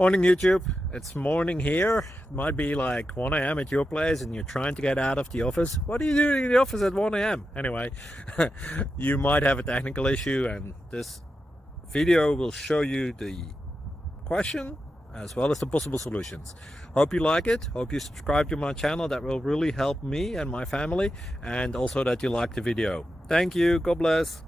Morning YouTube, it's morning here. It might be like 1 a.m. at your place and you're trying to get out of the office. What are you doing in the office at 1 a.m.? Anyway, you might have a technical issue and this video will show you the question as well as the possible solutions. Hope you like it, hope you subscribe to my channel. That will really help me and my family, and also that you like the video. Thank you, God bless.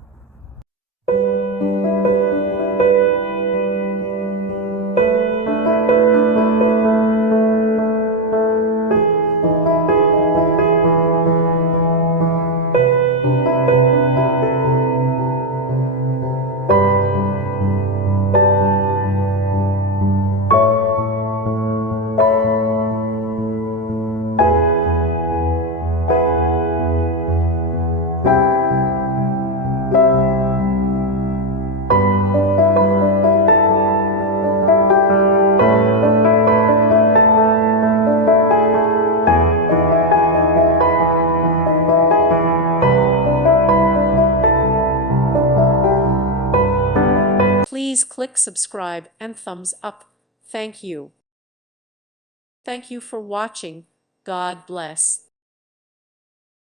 Please click subscribe and thumbs up. Thank you. Thank you for watching. God bless.